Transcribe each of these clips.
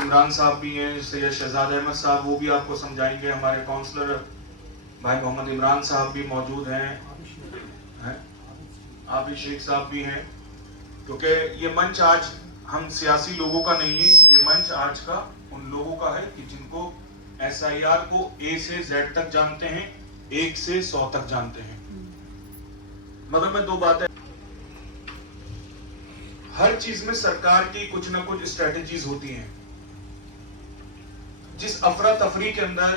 इमरान साहब भी हैं, सैयद शहजाद अहमद साहब, वो भी आपको समझाएंगे। हमारे काउंसलर भाई मोहम्मद इमरान साहब भी मौजूद हैं, आबिद शेख साहब भी हैं। क्योंकि ये मंच आज हम सियासी लोगों का नहीं है, ये मंच आज का उन लोगों का है कि जिनको SIR को A से Z तक जानते हैं, 1 से 100 तक जानते हैं। मगर मैं दो बातें, हर चीज में सरकार की कुछ ना कुछ स्ट्रेटेजीज होती हैं। जिस अफरा तफरी के अंदर,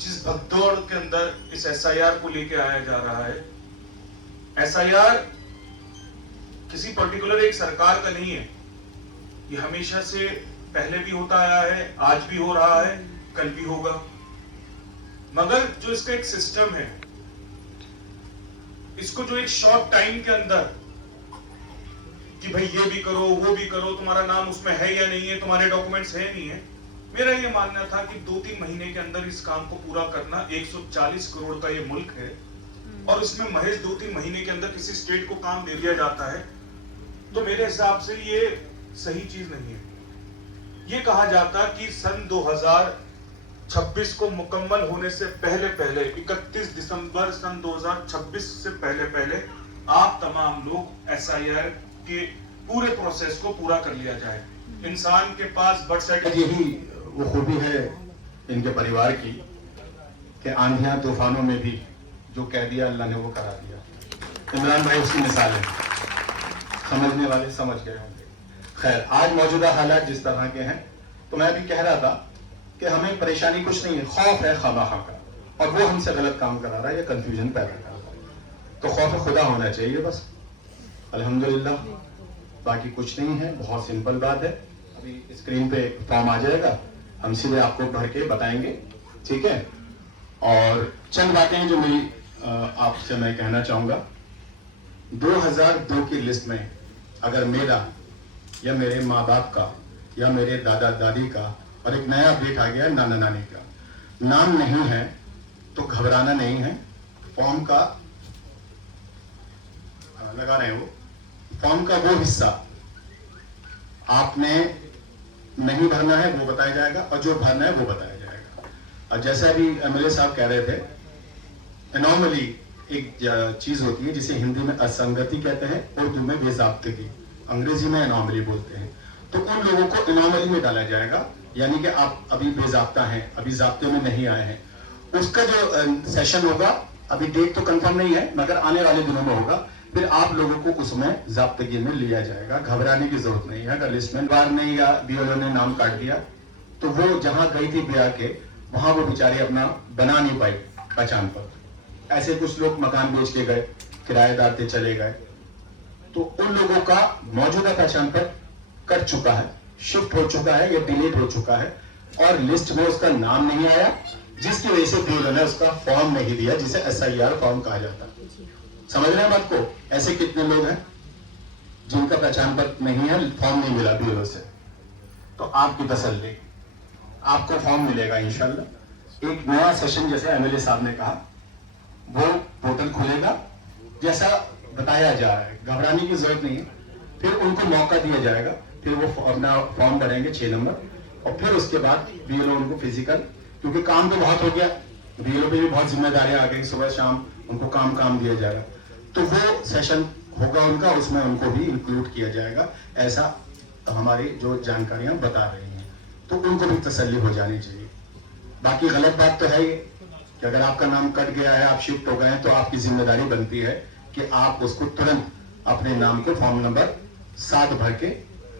जिस भगदौड़ के अंदर इस SIR को लेके आया जा रहा है, SIR किसी पर्टिकुलर एक सरकार का नहीं है, ये हमेशा से पहले भी होता आया है, आज भी हो रहा है, कल भी होगा। मगर जो इसका एक सिस्टम है, इसको जो एक शॉर्ट टाइम के अंदर कि भाई ये भी करो, वो भी करो, तुम्हारा नाम उसमें है या नहीं है, तुम्हारे डॉक्यूमेंट्स है नहीं है, मेरा ये मानना था कि 2-3 महीने के अंदर इस काम को पूरा करना। 140 करोड़ का ये मुल्क है और इसमें महज 2-3 महीने के अंदर किसी स्टेट को काम दे दिया जाता है, तो मेरे हिसाब से ये सही चीज नहीं है। ये कहा जाता कि सन 2026 को मुकम्मल होने से पहले 31 दिसंबर सन 2026 से पहले आप तमाम लोग SIR के पूरे प्रोसेस को पूरा कर लिया जाए। इंसान के पास बर्थ सर्टिफिकेट, यही वो खूबी है इनके परिवार की कि आंधियां तूफानों में भी जो कह दिया अल्लाह ने वो करा दिया। इमरान भाई उसकी मिसाल है, समझने वाले समझ गए होंगे। खैर, आज मौजूदा हालात जिस तरह के हैं, तो मैं भी कह रहा था कि हमें परेशानी कुछ नहीं है, खौफ है खामखा का, और वो हमसे गलत काम करा रहा है या कंफ्यूजन पैदा कर रहा है। तो खौफ खुदा होना चाहिए बस, अल्हम्दुलिल्लाह, बाकी कुछ नहीं है। बहुत सिंपल बात है। अभी स्क्रीन पे फॉर्म आ जाएगा, हम सीधे आपको भर के बताएंगे, ठीक है। और चंद बातें जो मेरी आपसे मैं कहना चाहूंगा। 2002 की लिस्ट में अगर मेरा या मेरे माँ बाप का या मेरे दादा दादी का और एक नया अपडेट आ गया नाना नानी का नाम नहीं है, तो घबराना नहीं है। फॉर्म का लगा रहे हो, फॉर्म का वो हिस्सा आपने नहीं भरना है, वो बताया जाएगा, और जो भरना है वो बताया जाएगा। और जैसे अभी MLA साहब कह रहे थे, एनॉमली एक चीज होती है जिसे हिंदी में असंगति कहते हैं, उर्दू में बेजाब्तगी, अंग्रेजी में एनॉमली बोलते हैं। तो उन लोगों को एनॉमली में डाला जाएगा, यानी कि आप अभी बेजाब्ता हैं, अभी जाब्ते में नहीं आए हैं। उसका जो सेशन होगा, अभी डेट तो कंफर्म नहीं है, मगर आने वाले दिनों में होगा, फिर आप लोगों को उसमें जाब्तगी में लिया जाएगा। घबराने की जरूरत नहीं है। अगर लिस्ट में बार नहीं या BLO ने नाम काट दिया, तो वो जहां गई थी ब्याह के, वहां वो बेचारी अपना बना नहीं पाई पहचान पत्र। ऐसे कुछ लोग मकान बेच के गए, किराएदार थे चले गए, तो उन लोगों का मौजूदा पहचान पत्र कट चुका है, शिफ्ट हो चुका है या डिलीट हो चुका है, और लिस्ट में उसका नाम नहीं आया, जिसकी वजह से BLO ने उसका फॉर्म नहीं दिया, जिसे SIR फॉर्म कहा जाता है। समझ रहे हैं बात को? ऐसे कितने लोग हैं जिनका पहचान पत्र नहीं है, फॉर्म नहीं मिला BLO से? तो आपकी तसल्ली, आपको फॉर्म मिलेगा इंशाल्लाह। एक नया सेशन, जैसे MLA साहब ने कहा, वो पोर्टल खुलेगा, जैसा बताया जा रहा है, घबराने की जरूरत नहीं है। फिर उनको मौका दिया जाएगा, फिर वो अपना फॉर्म भरेंगे 6 नंबर, और फिर उसके बाद BLO उनको फिजिकल, क्योंकि काम तो बहुत हो गया, BLO पे भी बहुत जिम्मेदारियां आ गई, सुबह शाम उनको काम दिया जाएगा, तो वो सेशन होगा उनका, उसमें उनको भी इंक्लूड किया जाएगा। ऐसा हमारी जो जानकारियां बता रही हैं, तो उनको भी तसल्ली हो जानी चाहिए। बाकी गलत बात तो है ये कि अगर आपका नाम कट गया है, आप शिफ्ट हो गए हैं, तो आपकी जिम्मेदारी बनती है कि आप उसको तुरंत अपने नाम को फॉर्म नंबर 7 भर के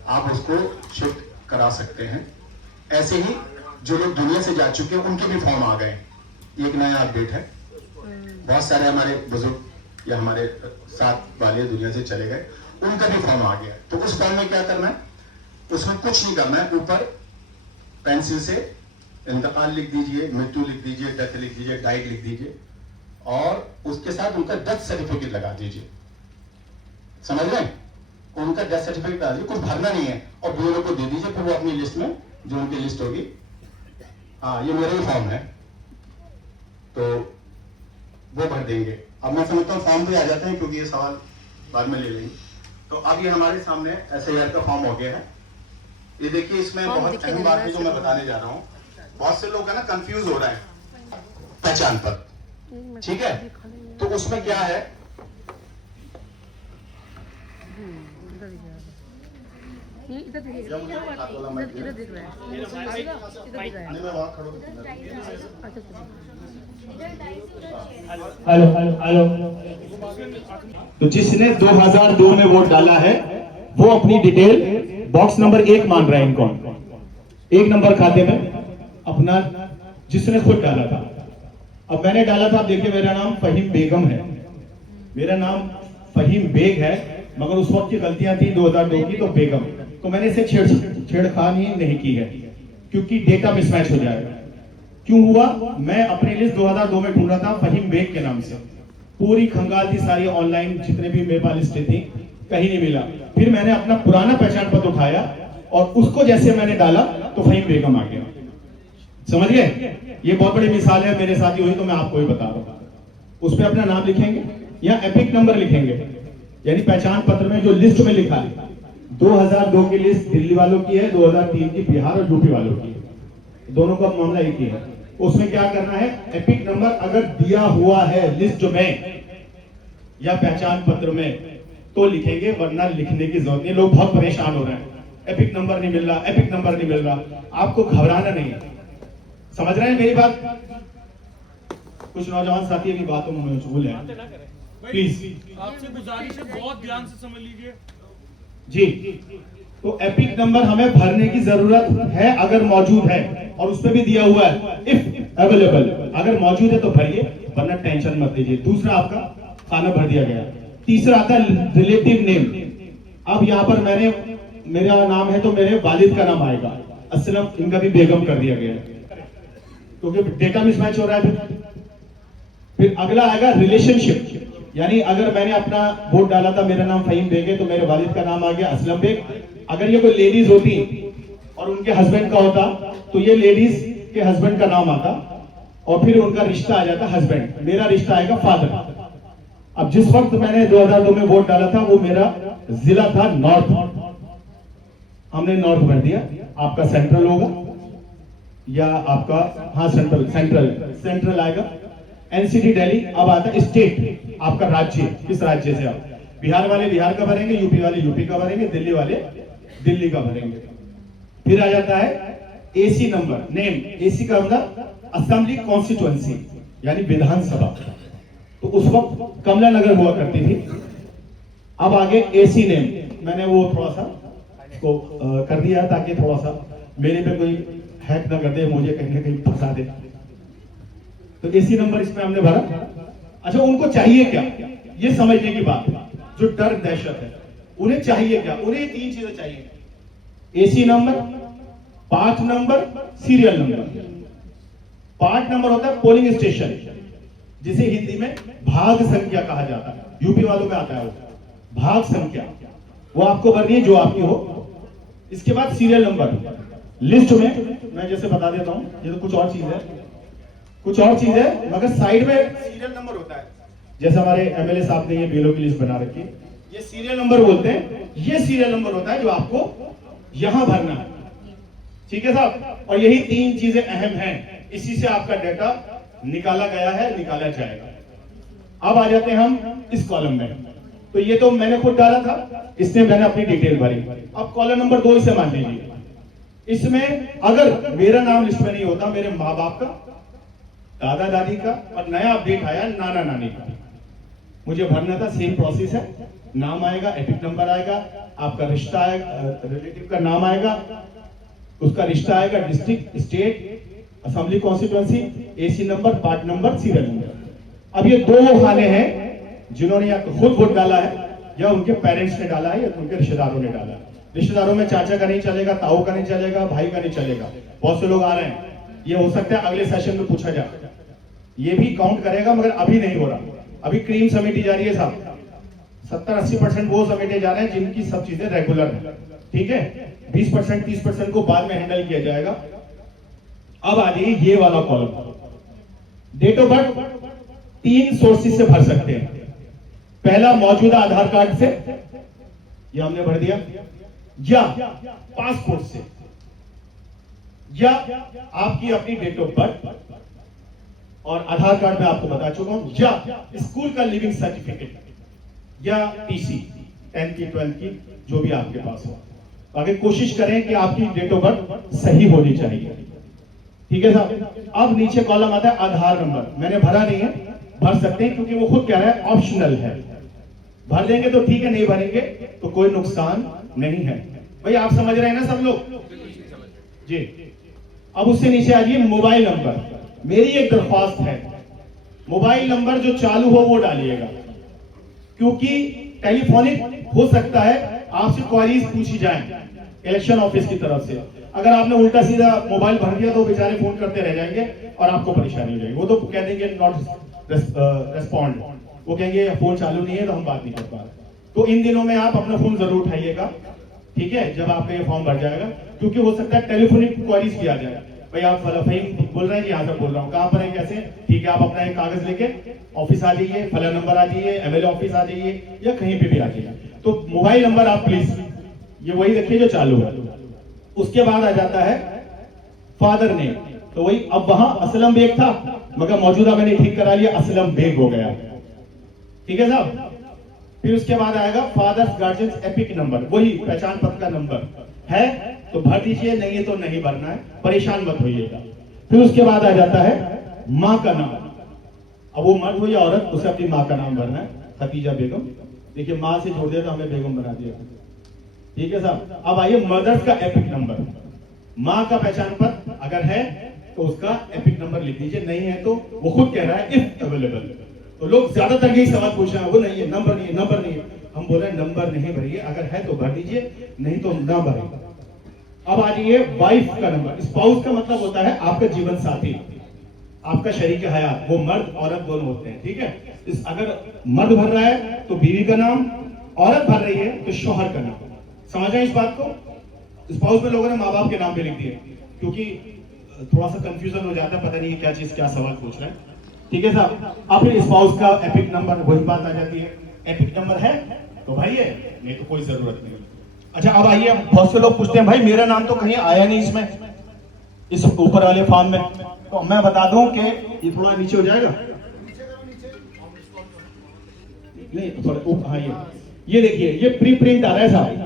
आप उसको शिफ्ट करा सकते हैं। ऐसे ही जो लोग दुनिया से जा चुके हैं, उनके भी फॉर्म आ गए, एक नया अपडेट है। बहुत सारे हमारे बुजुर्ग या हमारे साथ वाले दुनिया से चले गए, उनका भी फॉर्म आ गया। तो उस फॉर्म में क्या करना है, उसमें कुछ नहीं करना है, ऊपर पेंसिल से इंतकाल लिख दीजिए, मृत्यु लिख दीजिए, डेथ लिख दीजिए, डाइट लिख दीजिए और उसके साथ उनका डेथ सर्टिफिकेट लगा दीजिए। समझ रहे हैं? उनका डेथ सर्टिफिकेट डाल दीजिए, कुछ भरना नहीं है और बीएलओ को दे दीजिए, फिर वो अपनी लिस्ट में जो उनकी लिस्ट होगी। हाँ, ये मेरा ही फॉर्म है तो वो भर देंगे। अब मैं समझता हूँ फॉर्म भी आ जाते हैं क्योंकि ये सवाल बाद में ले लेंगे। तो अब ये हमारे सामने SIR का फॉर्म हो गया है। ये देखिए, इसमें बहुत अहम बात है जो मैं बताने जा रहा हूँ। बहुत से लोग है ना कंफ्यूज हो रहे हैं, पहचान पत्र, ठीक है? तो उसमें क्या है, ये इधर देखिए, इधर दिख रहा है, इधर दिख रहा है। मैं वहां खड़ा हूं। Hello hello hello. तो जिसने 2002 में वोट डाला है वो अपनी डिटेल बॉक्स नंबर 1 मान रहा है इनको, 1 नंबर खाते में अपना जिसने खुद डाला था। अब मैंने डाला था, आप देखिए मेरा नाम फहीम बेगम है, मेरा नाम फहीम बेग है, मगर उस वक्त की गलतियां थी 2002 की, तो बेगम, तो मैंने इसे छेड़खानी नहीं की है क्योंकि डेटा मिसमैच हो जाएगा। क्यों हुआ? मैं अपनी लिस्ट 2002 में ढूंढ रहा था फहीम बेग के नाम से, पूरी खंगाल थी सारी ऑनलाइन, जितने भी मेरे पास लिस्टें थी, कहीं नहीं मिला। फिर मैंने अपना पुराना पहचान पत्र उठाया और उसको जैसे मैंने डाला तो फहीम बेगम आ गया। समझ गए? ये बहुत बड़ी मिसाल है, मेरे साथ ही हुई तो मैं आपको ही बता रहा हूं। उस पर अपना नाम लिखेंगे या एपिक नंबर लिखेंगे, यानी पहचान पत्र में जो लिस्ट में लिखा है 2002 की लिस्ट दिल्ली वालों की है, 2003 की बिहार और यूपी वालों की है, दोनों का मामला एक ही है। उसमें क्या करना है, एपिक नंबर अगर दिया हुआ है लिस्ट में या पहचान पत्र में तो लिखेंगे, वरना लिखने की जरूरत नहीं। लोग बहुत परेशान हो रहे हैं, एपिक नंबर नहीं मिल रहा, एपिक नंबर नहीं मिल रहा। आपको घबराना नहीं है, समझ रहे हैं मेरी बात? कुछ नौजवान साथी की बातों में मशगूल है, प्लीज आपसे गुजारिश है, बहुत ध्यान से समझ लीजिए जी। तो एपिक नंबर हमें भरने की जरूरत है अगर मौजूद है, और उस पर भी दिया हुआ है इफ अवेलेबल, अगर मौजूद है तो भरिए, वरना टेंशन मत लीजिए। दूसरा, आपका खाना भर दिया गया। तीसरा आता है रिलेटिव नेम। अब यहाँ पर मेरा नाम है तो मेरे वालिद का नाम आएगा असलम, इनका भी बेगम कर दिया गया क्योंकि डेटा मिसमैच हो रहा है। फिर अगला आएगा रिलेशनशिप, यानी अगर मैंने अपना वोट डाला था, मेरा नाम फहीम बेग है, तो मेरे वालिद का नाम आ गया असलम बेग। अगर ये कोई लेडीज होती और उनके हस्बैंड का होता तो ये लेडीज के हस्बैंड का नाम आता और फिर उनका रिश्ता आ जाता हस्बैंड, मेरा रिश्ता आएगा फादर। अब जिस वक्त मैंने 2002 में वोट डाला था वो मेरा जिला था नॉर्थ, हमने नॉर्थ भर दिया। आपका सेंट्रल होगा या आपका, हाँ सेंट्रल आएगा। एनसीटी दिल्ली। अब आता है स्टेट, आपका राज्य, किस राज्य से आप, बिहार वाले बिहार का भरेंगे, यूपी वाले यूपी का भरेंगे, दिल्ली वाले दिल्ली का भरेंगे। फिर आ जाता है एसी नंबर, नेम, एसी का मतलब असेंबली कॉन्स्टिट्यूएंसी, यानी विधानसभा। तो उस वक्त कमला नगर हुआ करती थी। अब आगे एसी नेम, मैंने वो थोड़ा सा इसको कर दिया ताकि थोड़ा सा मेरे पे कोई हैक ना कर दे, मुझे कहीं ना कहीं फंसा दे। तो एसी नंबर इसमें हमने भरा। अच्छा, उनको चाहिए क्या, ये समझने की बात, जो डर दहशत है, उन्हें चाहिए क्या? उन्हें 3 चीजें चाहिए, AC number, part number, serial number. Part number होता है पोलिंग स्टेशन, जिसे हिंदी में भाग संख्या कहा जाता है, यूपी वालों में आता है वो भाग संख्या, वो आपको भरनी है जो आपकी हो। इसके बाद सीरियल नंबर, लिस्ट में मैं जैसे बता देता हूं, ये तो कुछ और चीज है, मगर साइड में सीरियल नंबर होता है। जैसे हमारे एमएलए साहब ने ये बीएलओ की लिस्ट बना रखी है, ये सीरियल नंबर बोलते हैं। ये सीरियल नंबर होता है जो आपको यहां भरना है, ठीक है साहब? और यही 3 चीजें अहम हैं, इसी से आपका डाटा निकाला गया है, निकाला जाएगा। अब आ जाते हैं हम इस कॉलम में। तो ये तो मैंने खुद डाला था, इसमें मैंने अपनी डिटेल भरी। अब कॉलम नंबर 2 इसे मान लीजिए। इसमें अगर मेरा नाम लिस्ट में नहीं होता, मेरे माँ बाप का, दादा दादी का, और नया अपडेट आया नाना नानी का, मुझे भरना था। सेम प्रोसेस है, नाम आएगा, एपिक नंबर आएगा, आपका रिश्ता आएगा, रिलेटिव का नाम आएगा, उसका रिश्ता आएगा, district, state, assembly constituency, AC number, part number, serial number. अब ये 2 खाने हैं जिन्होंने या खुद वोट डाला है या उनके पेरेंट्स ने डाला है या उनके रिश्तेदारों ने डाला है। रिश्तेदारों में चाचा का नहीं चलेगा, ताऊ का नहीं चलेगा, भाई का नहीं चलेगा। बहुत से लोग आ रहे हैं, ये हो सकता है अगले सेशन में पूछा जाए, ये भी काउंट करेगा, मगर अभी नहीं हो रहा। अभी क्रीम समेटी जा रही है साहब, 70-80% वो समेटे जा रहे हैं जिनकी सब चीजें रेगुलर है, ठीक है। 20% 30% को बाद में हैंडल किया जाएगा। अब आ जाइए ये वाला column, date of birth 3 sources से भर सकते हैं। पहला मौजूदा आधार कार्ड से, ये हमने भर दिया, या पासपोर्ट से, या आपकी अपनी डेट ऑफ बर्थ और आधार कार्ड में आपको बता चुका हूं, या स्कूल का लिविंग सर्टिफिकेट या टीसी 10th की 12th की जो भी आपके पास हो। आगे कोशिश करें कि आपकी डेट ऑफ बर्थ सही होनी चाहिए, ठीक है साहब। अब नीचे कॉलम आता है आधार नंबर, मैंने भरा नहीं है, भर सकते हैं क्योंकि वो खुद कह रहा है ऑप्शनल है। भर देंगे तो ठीक है, नहीं भरेंगे तो कोई नुकसान नहीं है। भाई आप समझ रहे हैं ना सब लोग जी। अब उससे नीचे आ जाइए मोबाइल नंबर। मेरी एक दरख्वास्त है, मोबाइल नंबर जो चालू हो वो डालिएगा, क्योंकि टेलीफोनिक हो सकता है आपसे क्वेरीज पूछी जाए इलेक्शन ऑफिस की तरफ से। अगर आपने उल्टा सीधा मोबाइल भर दिया तो बेचारे फोन करते रह जाएंगे और आपको परेशानी हो जाएगी। वो तो कह देंगे नॉट रेस्पॉन्ड, वो कहेंगे फोन चालू नहीं है तो हम बात नहीं कर पा रहे। तो इन दिनों में आप अपना फोन जरूर उठाइएगा, ठीक है, जब आपका ये फॉर्म भर जाएगा, क्योंकि हो सकता है टेलीफोनिक क्वेरीज भी आ जाए। भाई आप फहीम बोल रहे हैं जी, यहाँ से बोल रहा हूँ, कहाँ पर है, कैसे, ठीक है, आप अपना एक कागज लेके ऑफिस आ जाइए, फला नंबर आ जाइए, एमएलए ऑफिस आ जाइए या कहीं पे भी आ जाइए। तो मोबाइल नंबर आप प्लीज ये वही रखिए जो चालू है। उसके बाद आ जाता है फादर नेम, तो वही, अब वहां असलम बेग था मगर मौजूदा मैंने ठीक करा लिया, असलम बेग हो गया, ठीक है साहब। फिर उसके बाद आएगा फादर्स गार्जियंस एपिक नंबर, वही पहचान पत्र का नंबर है तो भर दीजिए, नहीं है तो नहीं भरना है, परेशान मत होइएगा। फिर उसके बाद आ जाता है माँ का नाम। अब वो मर्द हो या औरत, उसे अपनी माँ का नाम भरना है, खतीजा बेगम। देखिए माँ से जोड़ दिया तो हमें बेगम बना दिया, ठीक है साहब। अब आइए मदर्स का एपिक नंबर, माँ का पहचान पत्र अगर है तो उसका एपिक नंबर लिख दीजिए, नहीं है तो वो खुद कह रहा है इफ अवेलेबल। तो लोग ज्यादातर यही सवाल पूछ रहे हैं, वो नहीं है, नंबर नहीं है, नंबर नहीं है। हम बोल रहे हैं नंबर नहीं भरिए, अगर है तो भर दीजिए, नहीं तो ना भरिए। अब आ जाइए वाइफ का नंबर। स्पाउस का मतलब होता है आपका जीवन साथी, आपका शरीक हयात, वो मर्द औरत दोनों होते हैं, ठीक है। अगर मर्द भर रहा है तो बीवी का नाम, औरत भर रही है तो शौहर का नाम। समझ रहे हैं इस बात को। स्पाउस में लोगों ने माँ बाप के नाम पे लिख दिए, क्योंकि थोड़ा सा कंफ्यूजन हो जाता है, पता नहीं क्या चीज क्या सवाल पूछ रहे हैं, ठीक है साहब। अब फिर स्पाउस का एपिक नंबर, वही बात आ जाती है, एपिक नंबर है तो भाई है, नहीं तो कोई जरूरत नहीं। अच्छा अब आइए, बहुत से लोग पूछते हैं भाई मेरा नाम तो कहीं आया नहीं इसमें, इस ऊपर वाले फॉर्म में, तो मैं बता दूं कि ये थोड़ा नीचे हो जाएगा, नहीं थोड़ा, हाँ ये देखिए, ये प्री प्रिंट आ रहा है साहब,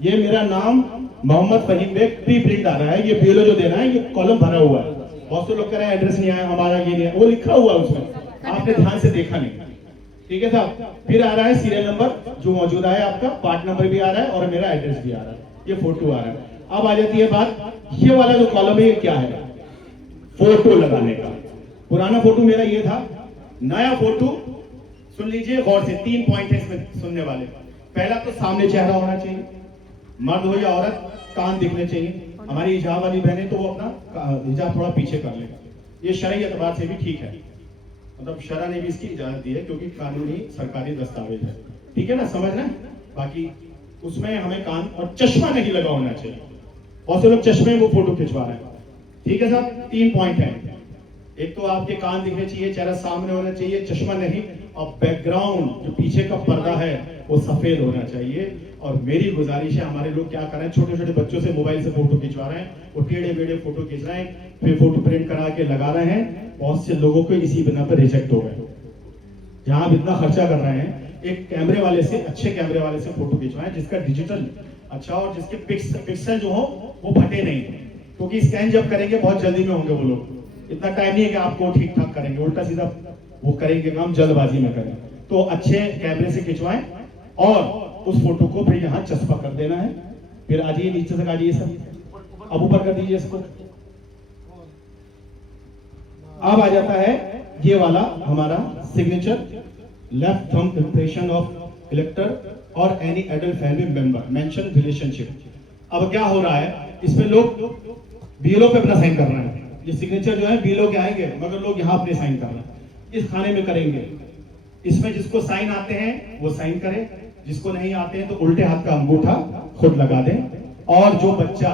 ये मेरा नाम मोहम्मद फहीम बेग प्री प्रिंट आ रहा है, ये बीएलओ जो देना है, ये कॉलम भरा हुआ है। बहुत से लोग कह रहे हैं एड्रेस नहीं आया हमारा, ये नहीं है, वो लिखा हुआ है उसमें, आपने ध्यान से देखा नहीं, ठीक है साहब। फिर आ रहा है सीरियल नंबर जो मौजूदा है आपका, पार्ट नंबर भी आ रहा है और मेरा एड्रेस भी आ रहा है, ये फोटो आ रहा है। अब आ जाती है बात, ये वाला जो कॉलम है ये क्या है, फोटो लगाने का। पुराना फोटो मेरा ये था, नया फोटो सुन लीजिए गौर से, 3 पॉइंट है इसमें सुनने वाले। पहला तो सामने चेहरा होना चाहिए, मर्द हो या औरत, कान दिखने चाहिए। हमारी हिजाब वाली बहनें तो वो अपना हिजाब थोड़ा पीछे कर लेगा, ये शरई एतबार से भी ठीक है, मतलब शरा ने भी इसकी इजाजत दी है क्योंकि कानूनी सरकारी दस्तावेज है, ठीक है ना, समझ रहे हैं। बाकी उसमें हमें कान और चश्मा नहीं लगा होना चाहिए, बहुत से लोग चश्मे वो फोटो खिंचवा रहे हैं, ठीक है साहब। 3 पॉइंट है, एक तो आपके कान दिखने चाहिए, चेहरा सामने होना चाहिए, चश्मा नहीं, और बैकग्राउंड जो पीछे का पर्दा है वो सफेद होना चाहिए। और मेरी गुजारिश है, हमारे लोग क्या कर रहे हैं, छोटे छोटे बच्चों से मोबाइल से फोटो खिंचवा रहे हैं, वो टेढ़े बेढ़े फोटो खींच रहे हैं, फिर फोटो प्रिंट करा के लगा रहे हैं। बहुत से लोगों को इसी बिना पर रिजेक्ट हो गए। जहां आप इतना खर्चा कर रहे हैं, एक कैमरे वाले से, अच्छे कैमरे वाले से फोटो खिंचवाएं जिसका डिजिटल अच्छा और जिसके पिक्सल जो हो वो फटे नहीं, क्योंकि स्कैन जब करेंगे बहुत जल्दी में होंगे वो लोग, इतना टाइम नहीं है कि आपको ठीक ठाक करेंगे, उल्टा सीधा वो करेंगे काम, जल्दबाजी में करें। तो अच्छे कैमरे से खिंचवाएं और उस फोटो को फिर यहाँ चस्पा कर देना है। फिर आ जाइए नीचे तक आ जाइए सब, अब ऊपर कर दीजिए इसको। अब आ जाता है ये वाला हमारा signature, left thumb impression of elector और any adult family member mention relationship. अब क्या हो रहा है, इसमें लोग बीएलओ पे अपना साइन कर रहे हैं। ये सिग्नेचर जो है बीएलओ के आएंगे, मगर लोग यहाँ अपने साइन कर रहे हैं, इस खाने में करेंगे। इसमें जिसको साइन आते हैं वो साइन करे, जिसको नहीं आते हैं तो उल्टे हाथ का अंगूठा खुद लगा दें। और जो बच्चा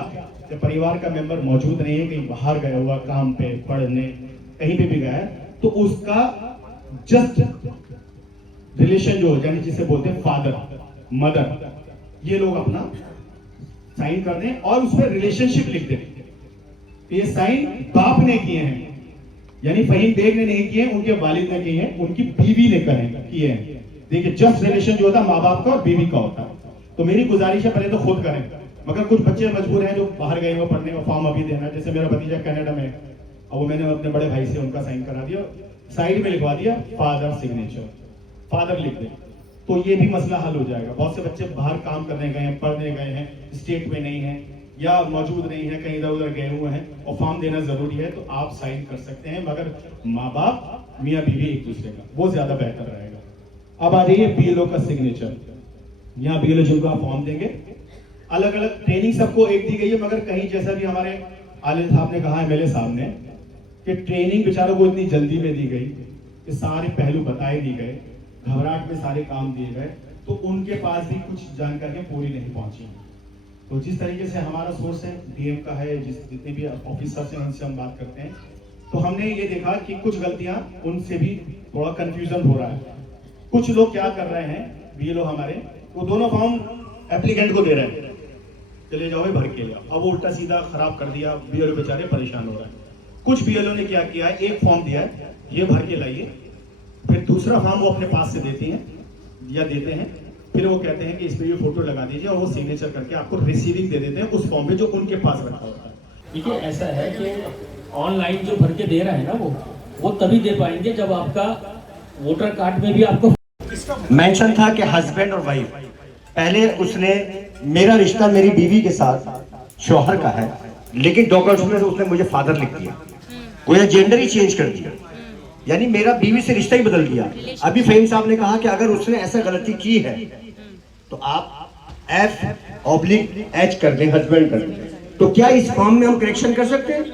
या परिवार का मेंबर मौजूद नहीं है, कहीं बाहर गया हुआ काम पे, पढ़ने, कहीं पे भी गया है, तो उसका जस्ट रिलेशन जो यानी जिसे बोलते हैं फादर मदर, ये लोग अपना साइन कर दें और उसमें रिलेशनशिप लिख दें। ये साइन बाप ने किए हैं, यानी फहीम बेग ने नहीं किए, उनके वालिद ने किए हैं, उनकी बीवी ने किए हैं। देखिए जस्ट रिलेशन जो होता है माँ बाप का और बीवी का होता है। तो मेरी गुजारिश है पहले तो खुद करें, मगर कुछ बच्चे मजबूर हैं जो बाहर गए हुए पढ़ने का, फॉर्म अभी देना है। जैसे मेरा भतीजा कनाडा में, अब वो मैंने अपने बड़े भाई से उनका साइन करा दिया, साइड में लिखवा दिया फादर सिग्नेचर, फादर लिख दे, तो ये भी मसला हल हो जाएगा। बहुत से बच्चे बाहर काम करने गए हैं, पढ़ने गए हैं, स्टेट में नहीं है या मौजूद नहीं है, कहीं इधर उधर गए हुए हैं और फॉर्म देना जरूरी है, तो आप साइन कर सकते हैं, मगर माँ बाप मियाँ बीवी एक दूसरे का, वो ज्यादा बेहतर रहेगा। अब आ जाइए बीएलओ का सिग्नेचर। यहाँ बीएलओ जिनको आप फॉर्म देंगे, अलग अलग ट्रेनिंग सबको एक दी गई है, मगर कहीं जैसा भी हमारे आलिम साहब ने कहा, एमएलए साहब ने, कि ट्रेनिंग बेचारों को इतनी जल्दी में दी गई कि सारे पहलू बताए दिए गए, घबराहट में सारे काम दिए गए, तो उनके पास भी कुछ जानकारियां पूरी नहीं पहुंची। तो जिस तरीके से हमारा सोर्स है डीएम का है, जितने भी ऑफिसर से उनसे हम बात करते हैं, तो हमने ये देखा कि कुछ गलतियां उनसे भी थोड़ा कंफ्यूजन हो रहा है। कुछ लोग क्या कर रहे हैं, बीएलओ हमारे, वो दोनों फॉर्म एप्लीकेंट को दे रहे हैं, चले जाओ भर के लिया। अब वो उल्टा सीधा खराब कर दिया, बीएलओ बेचारे परेशान हो रहे हैं। कुछ बीएलओ ने क्या किया है, एक फॉर्म दिया है, ये भर के लाइए, फिर दूसरा फॉर्म वो अपने पास से देती हैं या देते हैं, फिर वो कहते हैं कि इसमें ये फोटो लगा दीजिए, और वो सिग्नेचर करके आपको रिसीविंग दे देते हैं उस फॉर्म पे जो उनके पास रखा होता है। देखिए ऐसा है कि ऑनलाइन जो भर के दे रहा है ना, वो तभी दे पाएंगे जब आपका वोटर कार्ड में भी आपको मेंशन था कि हस्बैंड और वाइफ। पहले उसने मेरा रिश्ता मेरी बीवी के साथ शौहर का है, लेकिन डॉक्यूमेंट्स में उसने मुझे फादर लिख दिया, कोई जेंडर ही चेंज कर दिया, यानी मेरा बीवी से रिश्ता ही बदल दिया। अभी फहीम साहब ने कहा कि अगर उसने ऐसा गलती की है तो आप F/H कर दें, हस्बैंड कर दें। तो क्या इस फॉर्म में हम करेक्शन कर सकते हैं?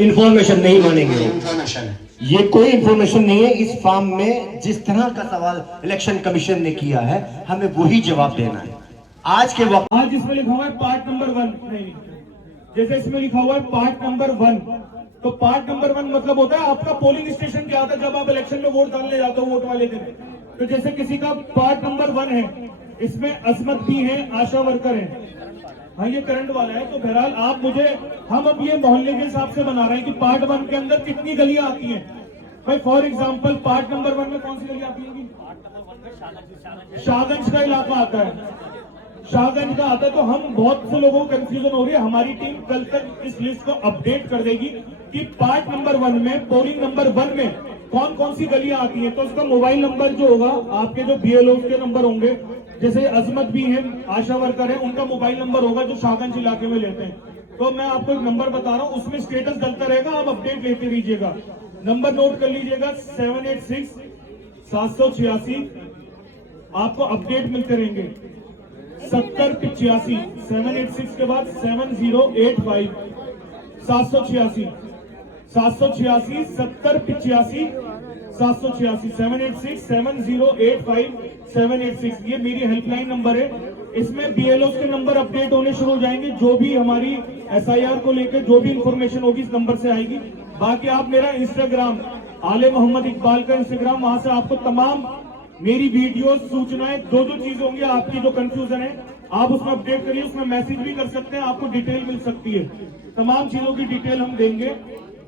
इंफॉर्मेशन नहीं मानेंगे, इंफॉर्मेशन है, ये कोई इंफॉर्मेशन नहीं है इस फॉर्म में। जिस तरह का सवाल इलेक्शन कमीशन ने किया है, हमें वही जवाब देना है आज के वक्त। आज इसमें लिखा हुआ है पार्ट नंबर 1, नहीं, जैसे इसमें लिखा हुआ है पार्ट नंबर 1, तो पार्ट नंबर 1 मतलब होता है आपका पोलिंग स्टेशन क्या होता है जब आप इलेक्शन में वोट डालने जाते हो वोट वाले दिन। तो जैसे किसी का पार्ट नंबर 1 है, इसमें अजमत भी है, आशा वर्कर है, हाँ ये करंट वाला है। तो बहरहाल आप मुझे, हम अब ये मोहल्ले के हिसाब से बना रहे हैं कि पार्ट 1 के अंदर कितनी गलियां आती हैं भाई। फॉर एग्जांपल पार्ट नंबर 1 में कौन सी गली आती होगी? शाहगंज का इलाका आता है, शाहगंज का आता है। तो हम बहुत से लोगों को कंफ्यूजन हो रही है, हमारी टीम कल तक इस लिस्ट को अपडेट कर देगी कि पार्ट नंबर 1 में, पोलिंग नंबर 1 में कौन कौन सी गलियां आती हैं। तो उसका मोबाइल नंबर जो होगा, आपके जो बीएलओ के नंबर होंगे, जैसे अजमत भी है, आशा वर्कर है, उनका मोबाइल नंबर होगा जो शाहगंज इलाके में लेते हैं। तो मैं आपको एक नंबर बता रहा हूँ, उसमें स्टेटस डलता रहेगा, आप अपडेट लेते रहिएगा। नंबर नोट कर लीजिएगा 786 786, आपको अपडेट मिलते रहेंगे। 7085, 786 के बाद 7085, 786 786 7085 786 786 7085 786, ये मेरी हेल्पलाइन नंबर है। इसमें बीएलओ के नंबर अपडेट होने शुरू हो जाएंगे, जो भी हमारी एसआईआर को लेकर जो भी इंफॉर्मेशन होगी इस नंबर से आएगी। बाकी आप मेरा इंस्टाग्राम, आले मोहम्मद इकबाल का इंस्टाग्राम, वहां से आपको तमाम मेरी वीडियो, सूचनाएं, जो चीज होंगी, आपकी जो कंफ्यूजन है आप उसमें अपडेट करिए, उसमें मैसेज भी कर सकते हैं, आपको डिटेल मिल सकती है, तमाम चीजों की डिटेल हम देंगे।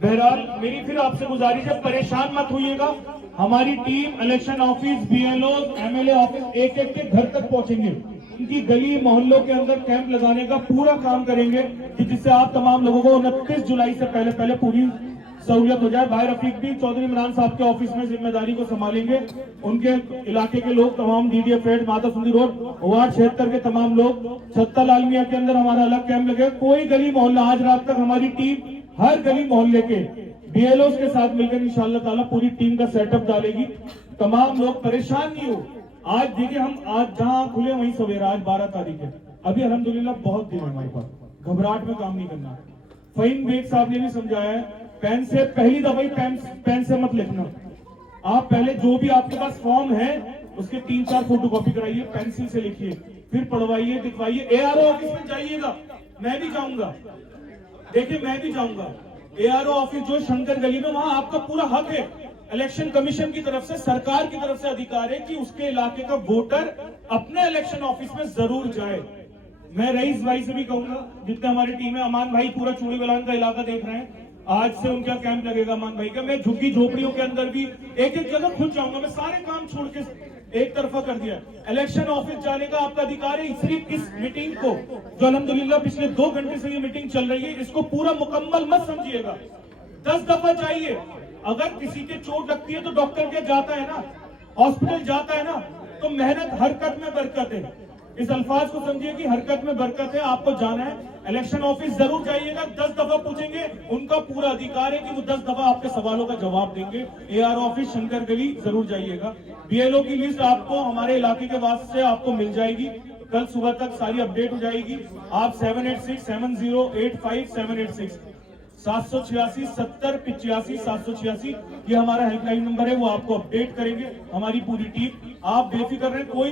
बहरहाल मेरी फिर आपसे गुजारिश है, परेशान मत होइएगा, हमारी team election office, BLO, MLA office एक एक के घर तक पहुंचेंगे, उनकी गली मोहल्लों के अंदर कैंप लगाने का पूरा काम करेंगे कि जिससे आप तमाम लोगों को 29 जुलाई से पहले पहले पूरी सहूलियत हो जाए। भाई रफीक भी चौधरी इमरान साहब के ऑफिस में जिम्मेदारी को संभालेंगे, उनके इलाके के लोग तमाम डीडीएफ पेट, माता सुंदरी रोड, वार्ड 76 के तमाम लोग, छत्ता लाल मियां के अंदर हमारा अलग कैंप लगे। कोई गली मोहल्ला, आज रात तक हमारी टीम हर गली मोहल्ले के बीएलओ के साथ मिलकर इंशाअल्लाह ताला पूरी टीम का सेटअप डालेगी। तमाम लोग परेशान नहीं हो, आज देखिए हम आज जहां खुले वहीं सवेरा, आज 12 तारीख है, अभी अल्हम्दुलिल्लाह बहुत दिन है हमारे पास, घबराहट में काम नहीं करना। फहीम बेग साहब ने भी समझाया है, पेन से पहली दफा पेन से मत लिखना, आप पहले जो भी आपके पास फॉर्म है उसके 3-4 फोटोकॉपी कराइए, पेंसिल से लिखिए, फिर पढ़वाइए, दिखवाइए। एआरओ ऑफिस में जाइएगा, मैं भी जाऊंगा, देखिए मैं भी जाऊंगा एआरओ ऑफिस जो शंकर गली में, वहां आपका पूरा हक है। इलेक्शन कमीशन की तरफ से, सरकार की तरफ से अधिकार है कि उसके इलाके का वोटर अपने इलेक्शन ऑफिस में जरूर जाए। मैं रईस भाई से भी कहूंगा, जितने हमारी टीम है, अमान भाई पूरा चूड़ी बलान का इलाका देख रहे हैं, आज से उनका कैंप लगेगा अमान भाई का। मैं झुग्गी झोपड़ियों के अंदर भी एक एक जगह खुद जाऊंगा, मैं सारे काम छोड़ के एक तरफा कर दिया। इलेक्शन ऑफिस जाने का आपका अधिकार है। सिर्फ इस मीटिंग को, जो अल्हम्दुलिल्लाह पिछले 2 घंटे से ये मीटिंग चल रही है, इसको पूरा मुकम्मल मत समझिएगा, 10 दफा जाइए। अगर किसी के चोट लगती है तो डॉक्टर के जाता है ना, हॉस्पिटल जाता है ना, तो मेहनत हरकत में बरकत है। इस अल्फाज को समझिए कि हरकत में बरकत है, आपको जाना है, इलेक्शन ऑफिस जरूर जाइएगा, 10 दफा पूछेंगे, उनका पूरा अधिकार है कि वो 10 दफा आपके सवालों का जवाब देंगे। एआर ऑफिस शंकर गली जरूर जाइएगा। बीएलओ की लिस्ट आपको हमारे इलाके के वास्ते आपको मिल जाएगी, कल सुबह तक सारी अपडेट हो जाएगी। आप 7867085786 786 70 85 786 ये हमारा हेल्पलाइन नंबर है, वो आपको अपडेट करेंगे हमारी पूरी टीम। आप बेफिक्र रहें, कोई